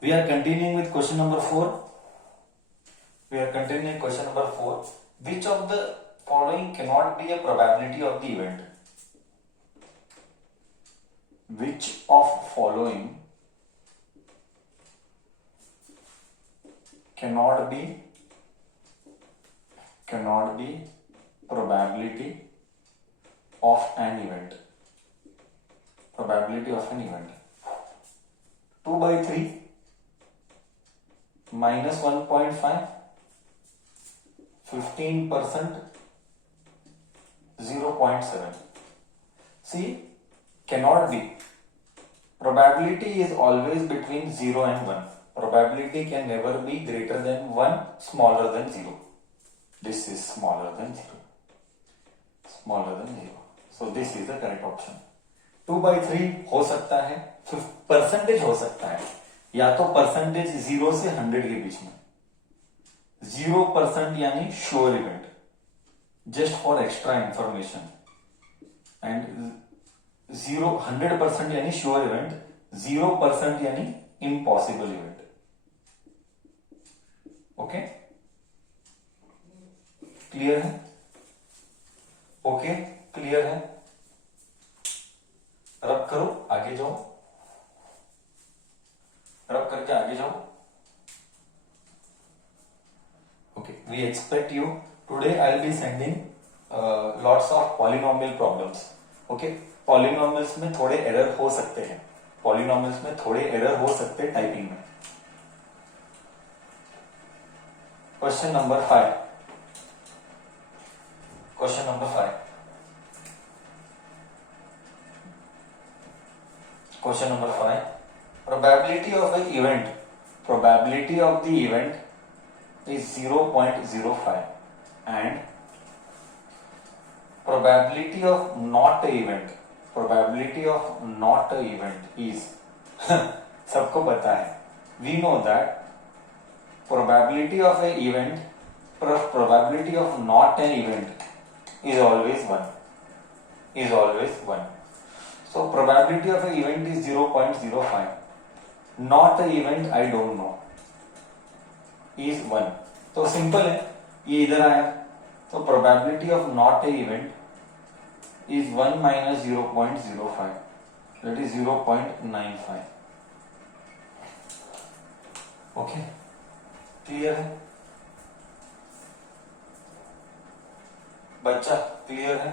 We are continuing with question number 4. We are continuing question number 4. Which of the following cannot be a probability of the event? Which of following cannot be probability of an event? Probability of an event. 2 by 3 minus 1.5, 15%, 0.7. See, cannot be. Probability is always between 0 and 1. Probability can never be greater than 1, smaller than 0. This is smaller than 0. Smaller than 0. So this is the correct option. 2 by 3 हो सकता है, percentage हो सकता है, या तो percentage 0 से 100 के बीच में. 0% यानी sure event, just for extra information. And 100% यानी श्योर इवेंट, 0% यानी इम्पॉसिबल इवेंट. ओके, क्लियर है? ओके, क्लियर है? रब करो, आगे जाओ, रब करके आगे जाओ. Okay, we expect you today. I'll be sending lots of polynomial problems. Okay, polynomials में थोड़े एरर हो सकते हैं, polynomials में थोड़े एरर हो सकते हैं टाइपिंग में. Question number 5. Question number 5. Question number 5. Probability of the event is 0.05 and probability of not a event is सबको पता है. We know that probability of a event, probability of not an event is always 1. So probability of an event is 0.05. Not an event, I don't know, is 1. तो simple है, ये इधर आया, तो probability of not an event is 1 minus 0.05, that is 0.95. Okay, clear है बच्चा? Clear है?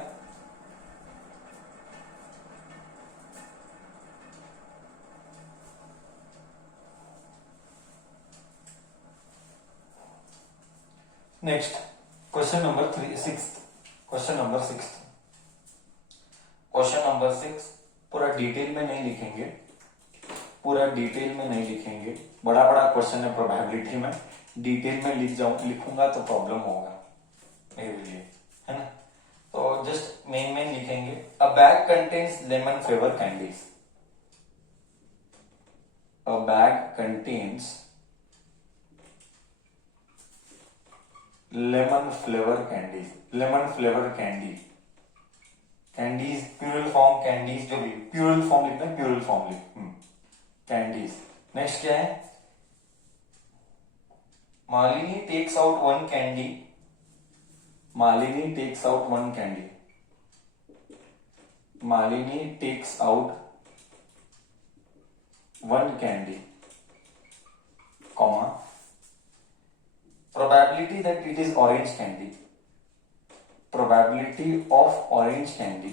Next question number 6. Question number 6 पूरा डिटेल में नहीं लिखेंगे, बड़ा क्वेश्चन है प्रोबेबिलिटी में. डिटेल में लिखूंगा तो प्रॉब्लम होगा मेरे लिए, है ना? तो जस्ट मेन लिखेंगे. A bag contains lemon flavour candies. A bag contains lemon flavor candies. Candies plural form, candies जो भी प्यूरल फॉर्म लिखना है, प्यूरल फॉर्म लिख. कैंडीज. नेक्स्ट क्या है? Malini takes out one candy. Malini takes out one candy, comma, probability that it is orange candy. Probability of orange candy.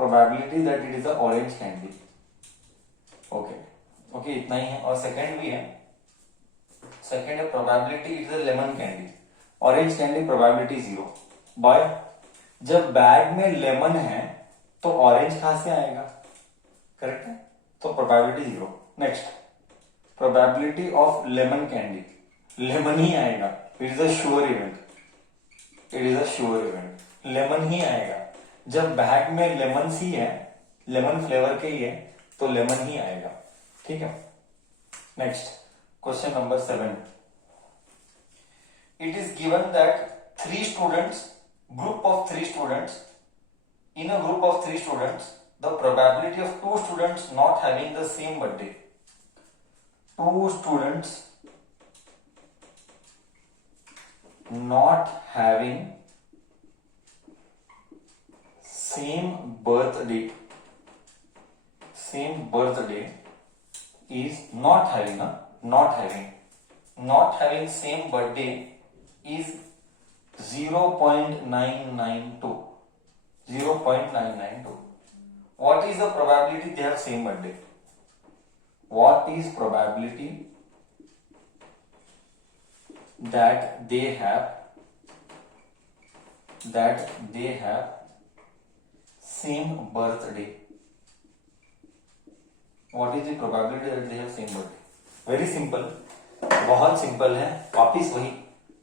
Probability that it is a orange candy. Okay, इतना ही है. और second भी है. Second है probability it is a lemon candy. Orange candy probability 0. Bye जब bag में lemon है तो ऑरेंज कहां से आएगा? करेक्ट है, तो probability 0. Next, probability of lemon candy, lemon ही आएगा. It is a sure event, lemon ही आएगा. जब बैग में लेमन ही है, लेमन फ्लेवर के ही है, तो लेमन ही आएगा. ठीक है. Next question number 7. It is given that 3 students, group of 3 students, in a group of 3 students the probability of two students not having the same birthday. Two students not having same birthday is not having same birthday is 0.992. What is the probability they have same birthday? What is probability that they have same birthday? What is the probability that they have same birthday? Very simple, बहुत simple है. वापिस वही,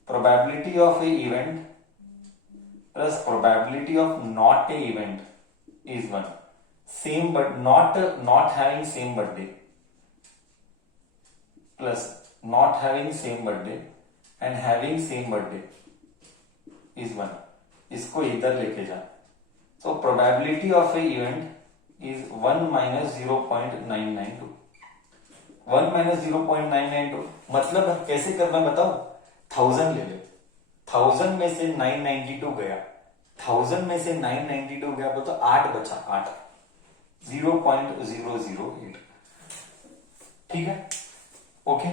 probability of a event plus probability of not a event is 1. Same but not having same birthday plus not having same birthday and having same birthday is 1. इसको इधर लेके जा. So probability of a event is 1 minus 0.992. 1 minus 0.992 मतलब कैसे करना बताओ. 1000 ले ले, 1000 में से 992 गया, 1000 में से 992 गया तो 8 बचा, 8 0.008. ठीक है, ओके.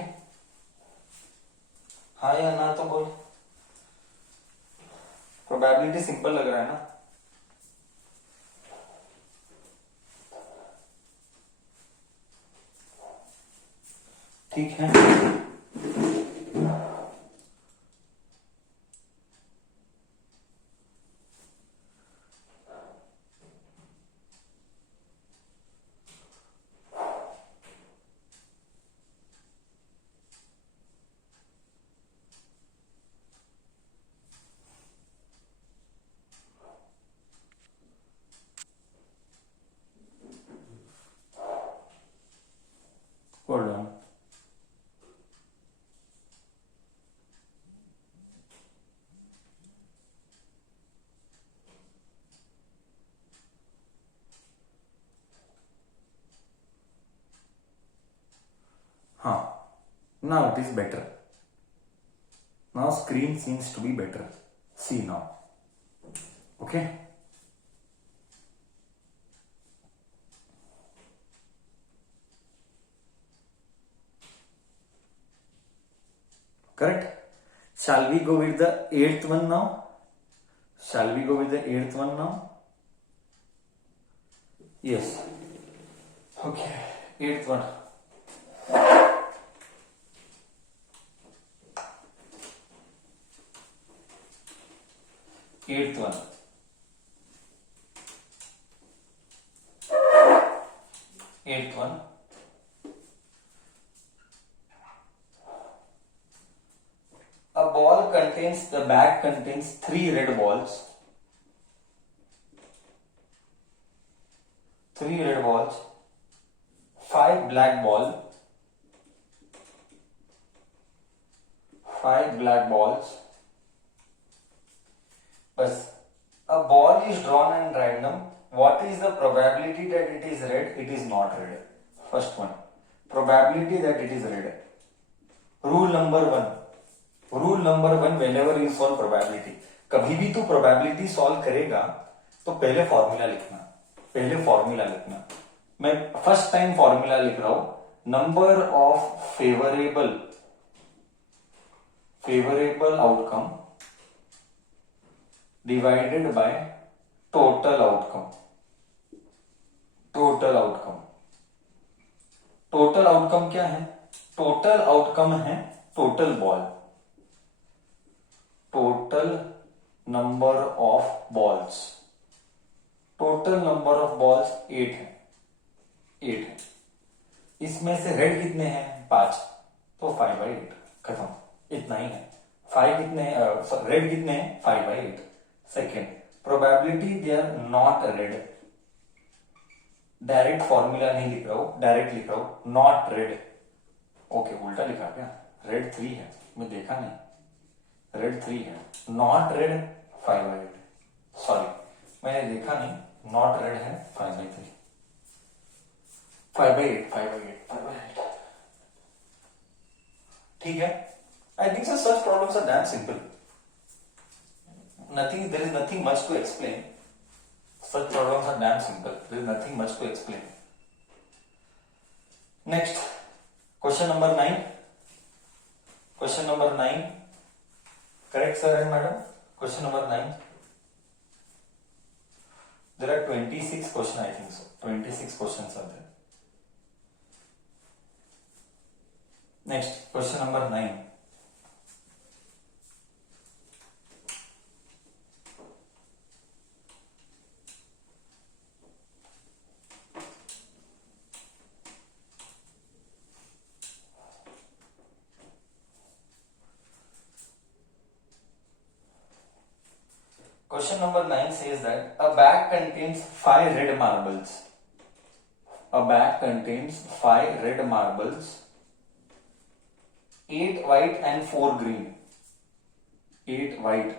हाँ या ना तो बोल. प्रोबेबिलिटी सिंपल लग रहा है ना. ठीक है. Hold on. Now it is better. Now screen seems to be better. See now. Okay. Correct. Shall we go with the 8th one now? Yes. Okay. 8th one. Eighth one. A ball contains, the bag contains 3 red balls. 5 black balls. Bas. A ball is drawn and random. What is the probability that it is red? It is not red. First one. Probability that it is red. Rule number one. Whenever you solve probability, कभी भी तू probability solve करेगा तो पहले formula लिखना. मैं first time formula लिख रहा हूं. Number of favourable outcome divided by total outcome. Total outcome क्या है? Total outcome है total ball. Total number of balls. Total number of balls 8 है. इसमें से रेड कितने हैं? 5. तो 5/8 खत्म. इतना ही है. 5 कितने हैं? रेड कितने हैं? 5/8. Second, probability they are not red. Direct formula नहीं लिख रहा हूं, डायरेक्ट लिख रहा हूं. Not red. ओके, उल्टा लिखा क्या? रेड 3 है, मैं देखा नहीं. रेड 3 है. Not red 5/8. सॉरी, मैंने देखा नहीं. नॉट रेड है 5/3. 5/8 ठीक है. I think so such problems are damn simple. There is nothing much to explain. Such problems are damn simple. There is nothing much to explain. Next, question number 9. Question number 9. Correct, sir and madam? Question number 9. There are 26 questions, I think so. 26 questions are there. Next, question number 9. Question number 9 says that a bag contains 5 red marbles. A bag contains 5 red marbles, 8 white and 4 green. 8 white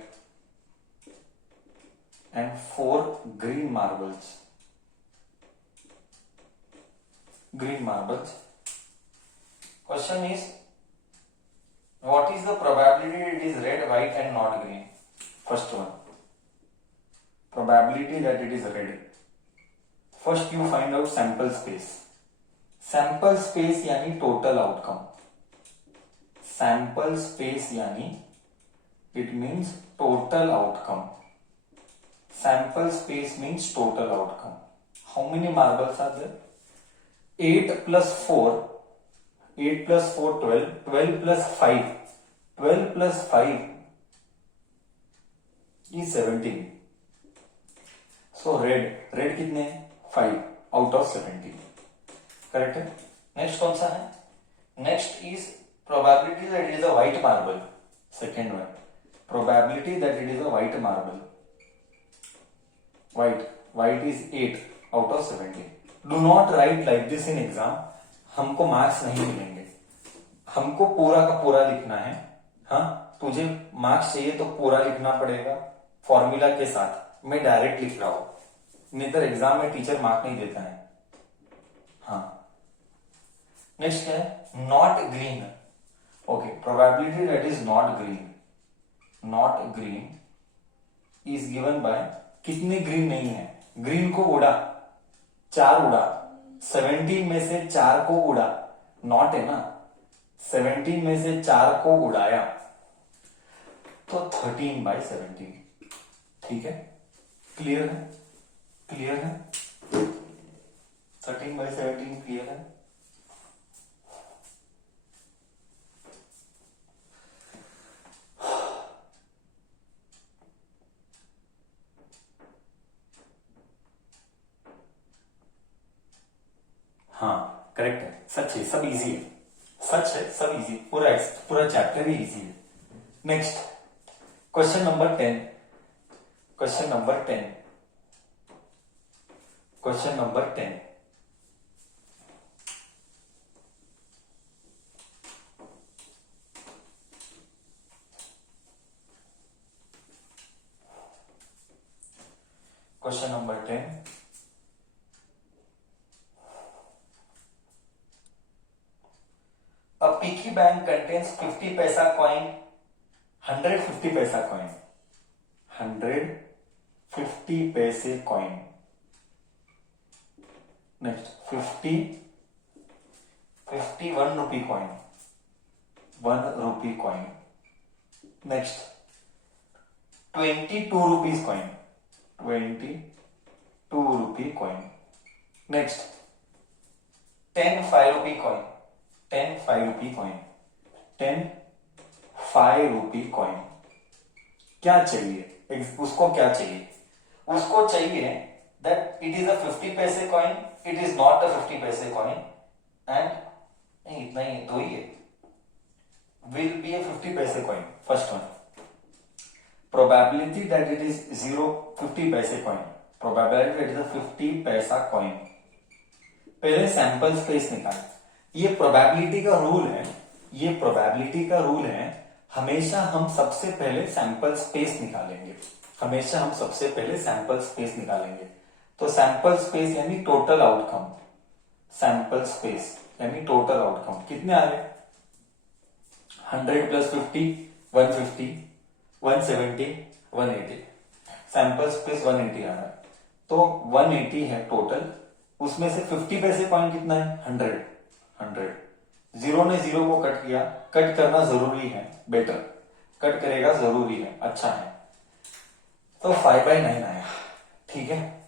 and 4 green marbles. Green marbles. Question is, what is the probability it is red, white and not green? First one. Probability that it is red. First you find out sample space. Sample space यानी total outcome. Sample space यानी it means total outcome. Sample space means total outcome. How many marbles are there? 8 plus 4. 8 plus 4, 12. 12 plus 5. 12 plus 5 is 17. So red कितने हैं? 5 out of 17. Correct है. Next कौन सा है? Next is probability that it is a white marble. Second one, probability that it is a white marble. White is 8 out of 17. Do not write like this in exam. हमको marks नहीं मिलेंगे. हमको पूरा का पूरा लिखना है. हाँ, तुझे मार्क्स चाहिए तो पूरा लिखना पड़ेगा फॉर्मूला के साथ. मैं डायरेक्ट लिख रहा हूं, नहीं तो एग्जाम में टीचर मार्क नहीं देता है. हाँ, नेक्स्ट क्या है? Not green. Okay, probability that is not green. Not green is given by, कितने ग्रीन नहीं है? ग्रीन को उड़ा, 4 उड़ा. 17 में से 4 को उड़ा. नॉट है ना, 17 में से 4 को उड़ाया तो 13/17. ठीक है, क्लियर है? क्लियर है? 13/17 क्लियर है? हाँ, करेक्ट है. सच है, सब इजी है. सच है, सब इजी. पूरा चैप्टर ही इजी है. Next, question number 10. Question number 10. Question number 10. Question number 10. A piggy bank contains 50 paisa coin, 150 paisa coin, 150 paise coin. Next, 1 rupee coin, 1 rupee coin. Next, 22 rupees coin, 22 rupee coin. Next, 10 5 rupee coin, 10 5 rupee coin, 10 5 rupee coin. क्या चाहिए उसको? क्या चाहिए उसको? चाहिए that it is a 50 पैसे coin, it is not a 50 पैसे coin, and नहीं, इतना ही, 2 ही है. will be a 50 पैसे coin. First one, probability that it is 50 पैसे coin. probability that it is a 50 पैसा coin. पहले सैंपल स्पेस निकाल. ये प्रोबेबिलिटी का रूल है. ये प्रोबेबिलिटी का रूल है. हमेशा हम सबसे पहले सैंपल स्पेस निकालेंगे. हमेशा हम सबसे पहले सैंपल स्पेस निकालेंगे. तो सैंपल स्पेस यानी टोटल आउटकम. सैंपल स्पेस यानी टोटल आउटकम कितने आ रहे? 100 प्लस 50 150 170 180, सैंपल स्पेस 180 आ रहा है, तो 180 है टोटल, उसमें से 50 पैसे पॉइंट कितना है? 100। जीरो ने जीरो को कट किया, कट करना जरूरी है, बेटर कट करेगा, जरूरी है, अच्छा है, तो 5/9 आया, ठीक है।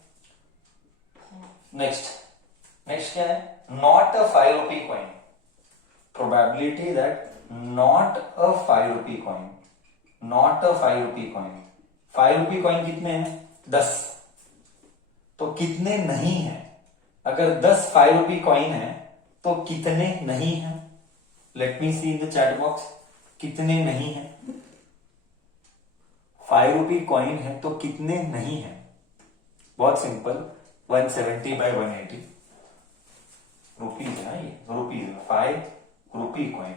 नेक्स्ट क्या है? Not a 5 rupee coin, probability that not a 5 rupee coin, not a 5 rupee coin, 5 rupee coin कितने हैं? 10, तो कितने नहीं है? अगर 10 5 रुपी कॉइन है तो कितने नहीं है? Let me see in the chat box, कितने नहीं है? 5 रुपी कॉइन है तो कितने नहीं है? बहुत सिंपल, 170/180 रुपीज है, ये रुपीज, 5 रुपी कॉइन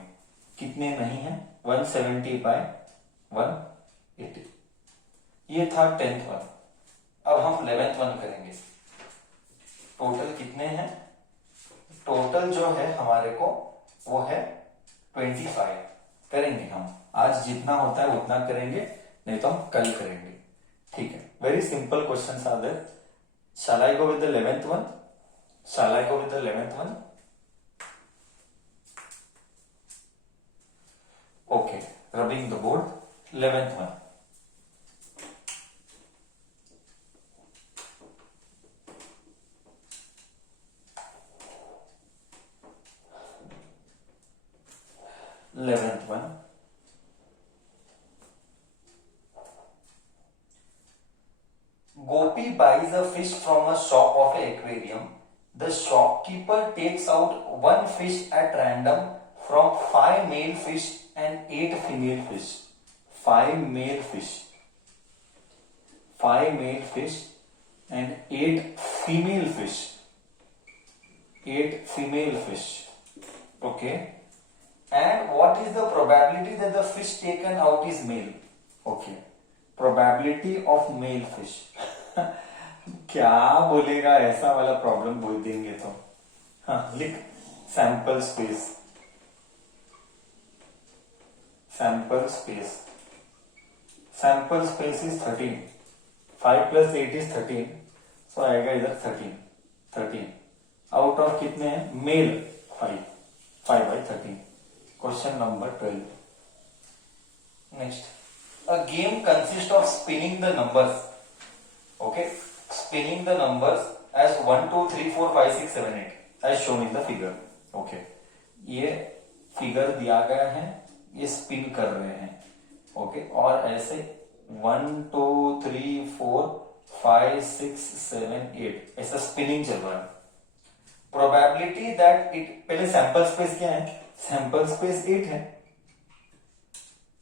कितने नहीं है? 170/180। ये था 10th वन। अब हम 11th वन करेंगे। टोटल कितने हैं? टोटल जो है हमारे को वो है 25 करेंगे हम। आज जितना होता है उतना करेंगे, नहीं तो हम कल करेंगे, ठीक है। Very simple question are there. Shall I go with the 11th one? Shall I go with the 11th one? Okay, rubbing the board. 11th one. Gopi buys a fish from a shop of an aquarium. The shopkeeper takes out one fish at random from 5 male fish and 8 female fish. 5 male fish. 5 male fish and 8 female fish. 8 female fish. Okay. And what is the probability that the fish taken out is male? Okay. Probability of male fish. क्या बोलेगा, ऐसा वाला problem बोल देंगे तो। हाँ, लिख sample space, sample space, sample space is 13, 5 + 8 = 13, so आएगा इधर 13 आउट ऑफ कितने हैं? Male 5/13। Question number 12। Next, a game consists of spinning the numbers, okay, spinning the numbers as 1 2 3 4 5 6 7 8 as shown in the figure, okay, ये figure दिया गया है, ये spin कर रहे हैं, ओके, और ऐसे 1 2 3 4 5 6 7 8 ऐसा स्पिनिंग चल रहा है। प्रोबेबिलिटी दैट इट, पहले सैंपल स्पेस क्या है? सैंपल स्पेस 8 है,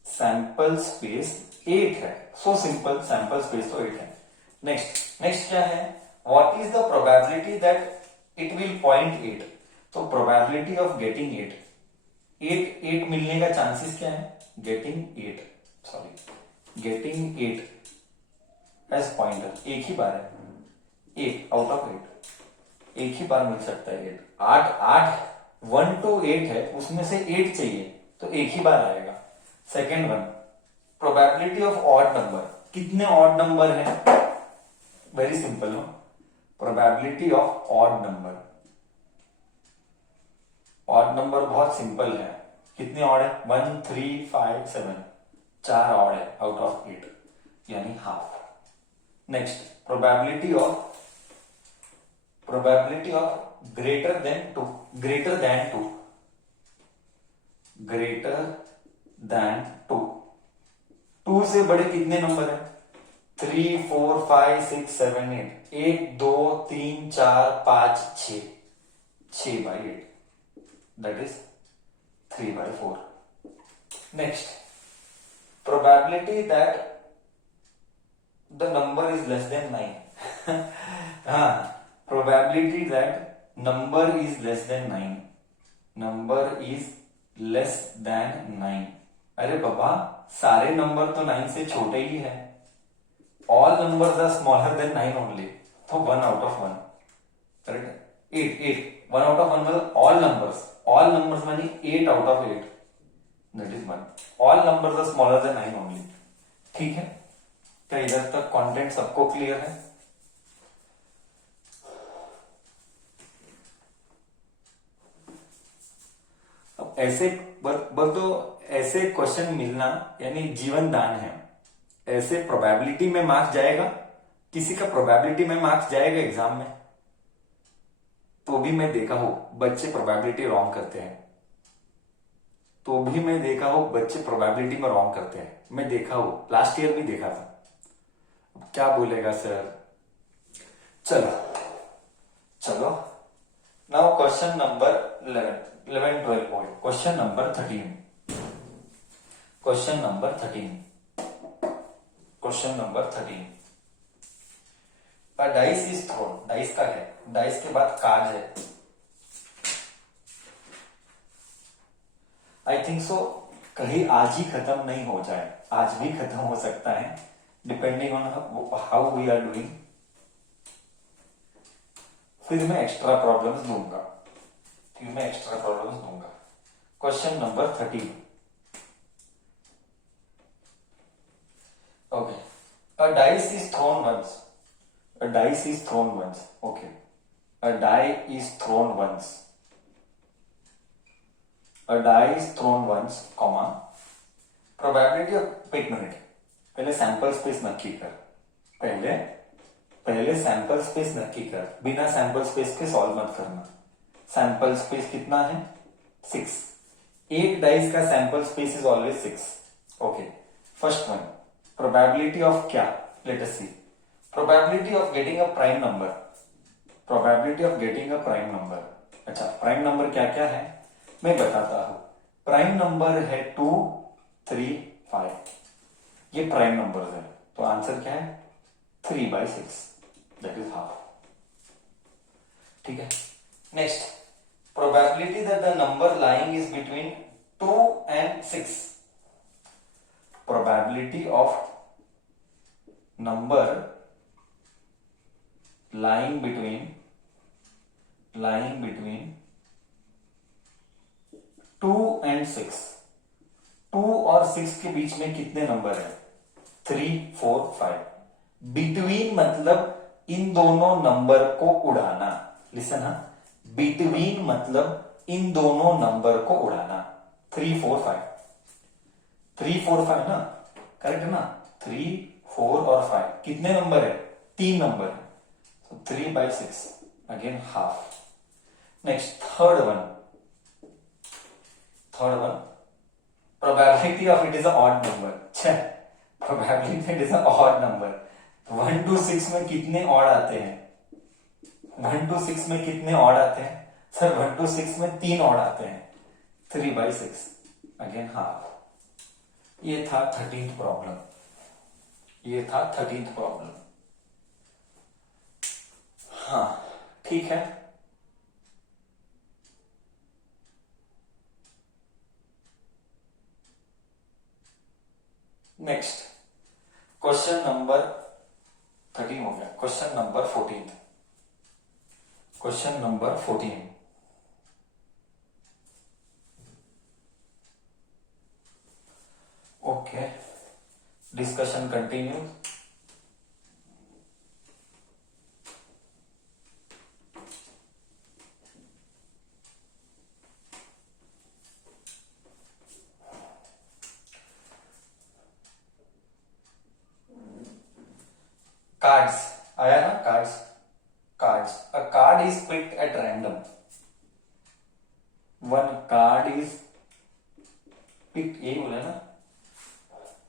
सैंपल स्पेस 8 है, सो सिंपल, सैंपल स्पेस तो 8 है। नेक्स्ट क्या है? What is the probability that it will point 8? तो प्रोबेबिलिटी ऑफ गेटिंग 8 मिलने का चांसेस क्या है? गेटिंग 8 एज पॉइंटर, एक ही बार है, 8 आउट ऑफ 8 एक ही बार मिल सकता है। 8 1 to 8 है, उसमें से 8 चाहिए तो एक ही बार आएगा। Second one, probability of odd number, कितने ऑड नंबर है? वेरी सिंपल हो, probability of odd number, odd number बहुत सिंपल है, कितने ऑड है? 1 3 5 7, 4 ऑड है आउट ऑफ 8 यानी half. Next, probability of greater than 2, greater than 2 से बड़े कितने नंबर है? 3 4 5 6 7 8, 1 2 3 4 5 6/8, that is 3/4. Next, probability that the number is less than 9. हाँ, probability that number is less than 9, number is less than 9। अरे बाबा, सारे number तो 9 से छोटे ही है, all numbers are smaller than 9 only, तो 1 out of 1, correct. 1 out of 1 मतलब ऑल नंबर्स मानी 8 out of 8, that is 1. All numbers are smaller than 9 only. ठीक है, क्या इधर तक कंटेंट सबको क्लियर है? अब ऐसे बस तो ऐसे क्वेश्चन मिलना यानी जीवन दान है. ऐसे प्रोबेबिलिटी में मार्क्स जाएगा, किसी का प्रोबेबिलिटी में मार्क्स जाएगा एग्जाम में, तो भी मैं देखा हूं बच्चे प्रोबेबिलिटी रॉन्ग करते हैं. तो भी मैं देखा हूं बच्चे प्रोबेबिलिटी में रॉन्ग करते हैं. मैं देखा हूं, लास्ट ईयर भी देखा था. अब क्या बोलेगा सर? चलो चलो, नाउ क्वेश्चन नंबर 11 12 बोल. Question number 13. Question number 13. Question number 13. Dice is throne. Dice का है, डाइस के बाद कार्ड है. आई थिंक सो कहीं आज ही खत्म नहीं हो जाए, आज भी खत्म हो सकता है, depending on how we are doing. फिर मैं एक्स्ट्रा प्रॉब्लम्स दूंगा. Question number 13. Okay, a dice is thrown once. A dice is thrown once. Okay. A die is thrown once. A die is thrown once, comma. Probability of, एक minute, पहले sample space नक्की कर. पहले sample space नक्की कर. बिना sample space के solve मत करना. सैंपल स्पेस कितना है? 6. एक डाइस का sample space is always 6. Okay, first one, probability of क्या? Let us see. Probability of getting a prime number. Probability of getting a prime number. अच्छा, प्राइम नंबर क्या क्या है मैं बताता हूं. प्राइम नंबर है 2 3 5. ये प्राइम नंबर है, तो आंसर क्या है? 3/6, दैट इज हाफ. ठीक है, next, probability that the number lying is between 2 and 6. Probability of number lying between 2 and 6. 2 और 6 के बीच में कितने नंबर है? 3 4 5. बिटवीन मतलब इन दोनों नंबर को उड़ाना. लिसन, हा, बिटवीन मतलब इन दोनों नंबर को उड़ाना. 3 4 5. 3 4 5 ना, करेक्ट है ना? 3 4 और 5 कितने नंबर है? 3 नंबर है. So 3/6, again half. Next, third one. Probability of it is a odd number. Probability it is a odd number. 1 to 6 में कितने ऑड आते हैं? 1 to 6 में कितने ऑड आते हैं? सर 1 to 6 में 3 ऑड आते हैं. 3/6, अगेन हाफ. ये था 13th प्रॉब्लम. हाँ, ठीक है. नेक्स्ट, क्वेश्चन नंबर 13 हो गया. Question number 14. Question number 14. Okay, discussion continue. Cards आया ना? Cards. A card is picked at random. One card is picked, यही बोला ना?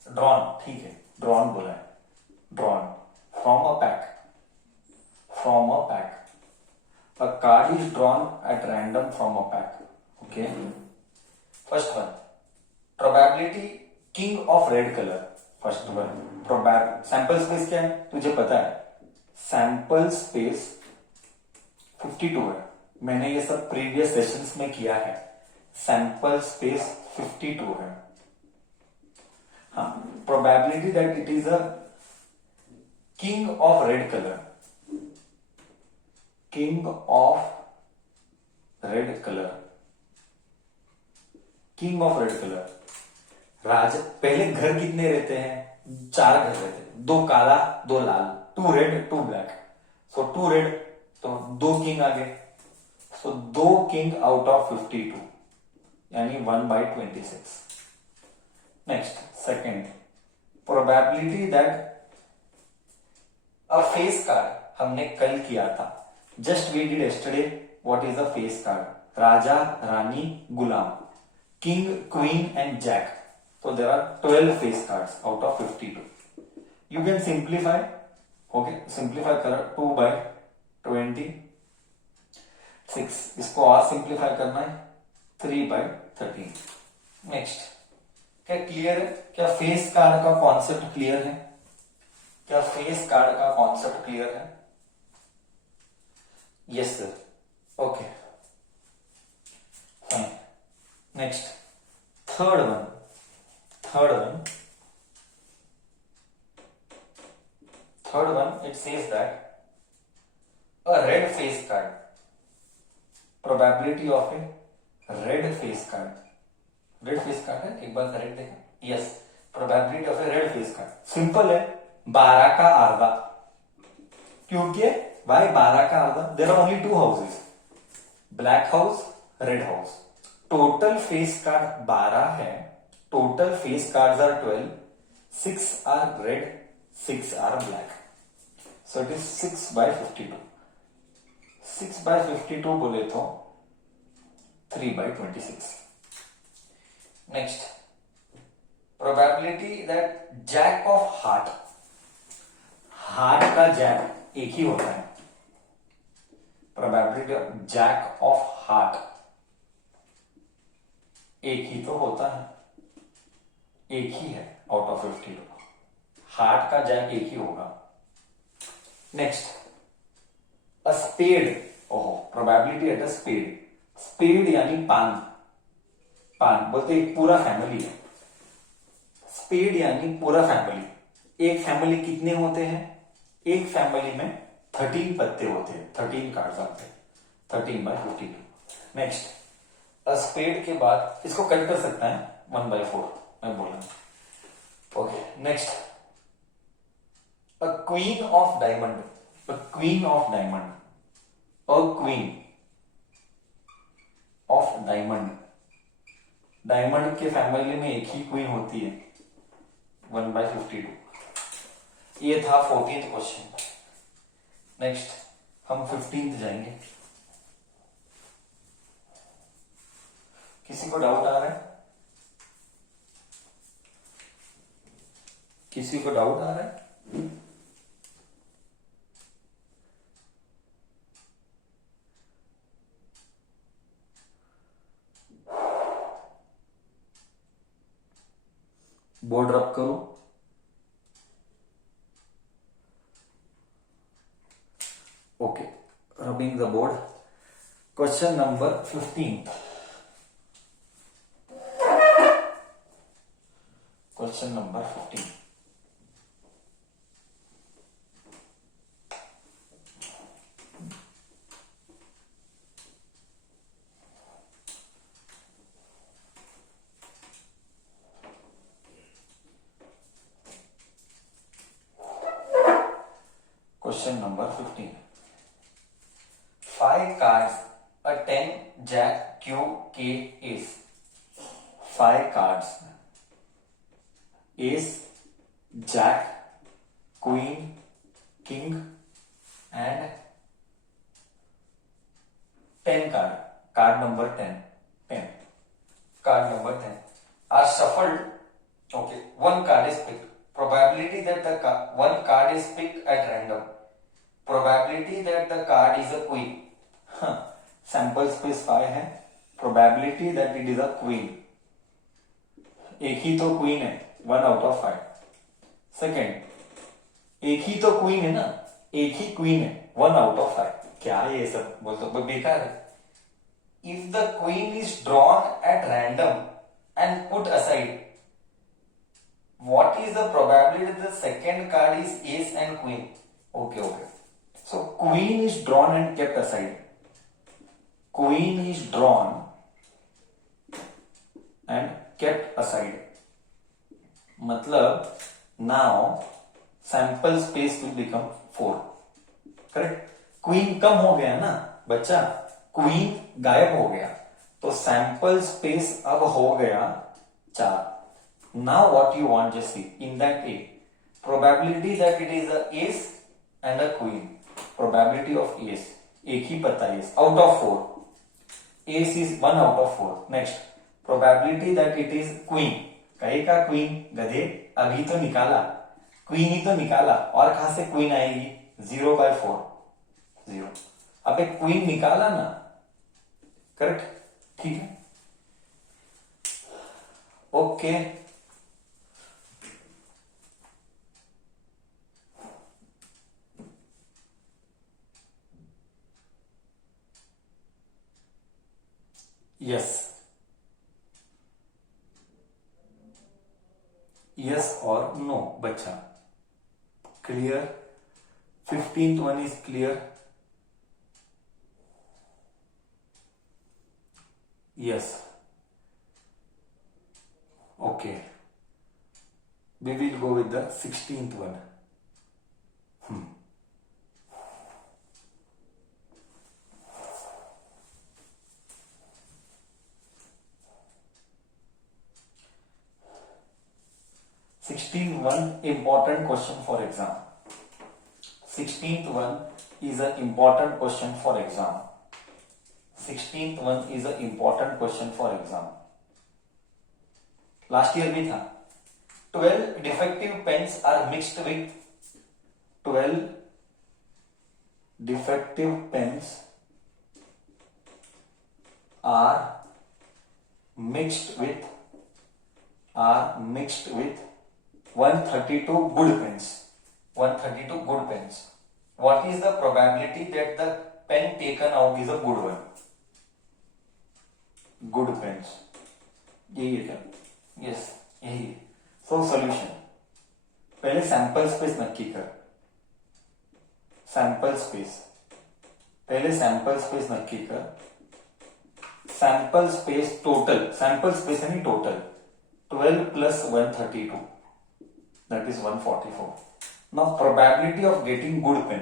ड्रॉन, ठीक है, ड्रॉन बोला है. Drawn from a pack. A card is drawn at random from a pack. Okay. First one, probability king of red color. First one, sample space क्या है तुझे पता है? सैंपल स्पेस 52 है. मैंने ये सब प्रीवियस सेशंस में किया है. सैंपल स्पेस 52 है. हाँ, probability that it is a king of red colour. King of red colour, king of red colour. राजा, पहले घर कितने रहते हैं? 4 घर रहते हैं, 2 काला 2 लाल, 2 रेड 2 ब्लैक। सो 2 रेड, तो 2 किंग आ गए। सो 2 किंग आउट ऑफ 52, यानी 1/26। Next second, probability that a face card, हमने कल किया था, just we did yesterday. What is a face card? राजा, रानी, गुलाम, king, queen and jack. So there are 12 face cards out of 52. You can simplify. Okay, simplify करो 2/26। इसको और सिंप्लीफाई करना है 3/13। नेक्स्ट, क्या क्लियर है? क्या फेस कार्ड का कॉन्सेप्ट क्लियर है? क्या फेस कार्ड का कॉन्सेप्ट क्लियर है? Yes sir, okay fine. Next, third one, it says that a red face card, probability of a red face card है, एक बार करेक्ट देखा, yes, probability of a red face card simple है, 12 का आधा। क्योंकि भाई 12 का आधा, there are only 2 houses, black house, red house. Total face card 12 है, total face cards are 12, 6 are red, 6 are black. So it is 6/52। 6/52 बोले तो 3/26। Next, probability that jack of heart, heart का जैक एक ही होता है, probability of jack of heart एक ही तो होता है, एक ही है आउट ऑफ 52, हार्ट का जैक एक ही होगा। नेक्स्ट, अ स्पेड, ओहो, probability at a spade, spade यानी पान, पान बोलते एक पूरा फैमिली है, स्पेड यानी पूरा फैमिली। एक फैमिली कितने होते हैं? एक फैमिली में 13 पत्ते होते हैं, 13 कार्ड्स आते हैं, 13/52। नेक्स्ट, अ स्पेड के बाद इसको कट कर सकता है 1/4, मैं बोला। Okay, next, a queen of diamond, a queen of diamond, a queen of diamond, diamond के फैमिली में एक ही क्वीन होती है, 1/52। ये था 14th क्वेश्चन। नेक्स्ट हम 15th जाएंगे। किसी को डाउट आ रहा है? किसी को डाउट आ रहा है? बोर्ड रब करो। Okay, rubbing the board. Question number 15। Question number 15। Question number 15. 5 cards, a 10, Jack, Q, K, Ace. 5 cards. Ace, Jack, Queen, King, and 10 card. Card number 10. 10. Card number 10 are shuffled. Okay, one card is picked. Probability that the one card is picked at random. Probability that the card is a queen. Sample space 5 है, probability that it is a queen, एक ही तो queen है, 1 out of 5। Second, एक ही तो queen है ना, एक ही क्वीन है, 1 आउट ऑफ 5। क्या ये सब बोलते बेकार है। If the queen is drawn at random and put aside, what is the probability that the second card is ace and queen? Okay, so queen is drawn and kept aside, queen is drawn and kept aside. मतलब now sample space will become 4. Correct. Queen कम हो गया ना बच्चा, queen गायब हो गया, तो सैंपल स्पेस अब हो गया 4. Now what you want, just see in that A, probability that it is a ace and a queen. Probability of ace, एक ही पता है, out of 4. Ace is 1 out of 4. Next, probability that it is queen. कहीं का queen गधे, अभी तो निकाला, queen ही तो निकाला, और कहां से क्वीन आएगी? 0/4, 0. अब एक क्वीन निकाला ना, करेक्ट, ठीक है, ओके. यस, यस और नो बच्चा. Clear? 15th one is clear? Yes. Okay. We will go with the 16th one. 16th one important question for exam. 16th one is an important question for exam. 16th one is an important question for exam. Last year भी था. 12 defective pens are mixed with 12 defective pens are mixed with 132 good pens. 132 good pens. What is the probability that the pen taken out is a good one? Good pens. यही है क्या? Yes, यही है. So solution. पहले sample space नक्की कर. Sample space. पहले sample space नक्की कर. Sample space total. Sample space यानी total. 12 plus 132. That is 144. Now probability of getting good pen.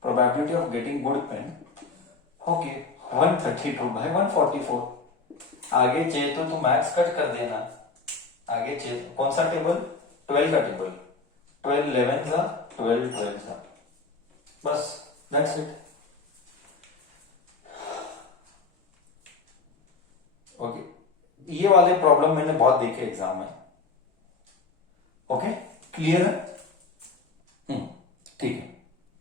Probability of getting good pen. Okay, 132 by 144. आगे चाहिए तो मैथ्स कट कर देना. आगे चाहिए कौन सा टेबल? 12 का टेबल. 12 11 सा, 12 12 सा. बस, that's it. ओके, ये वाले प्रॉब्लम मैंने बहुत देखे एग्जाम में. ओके, क्लियर है? ठीक है.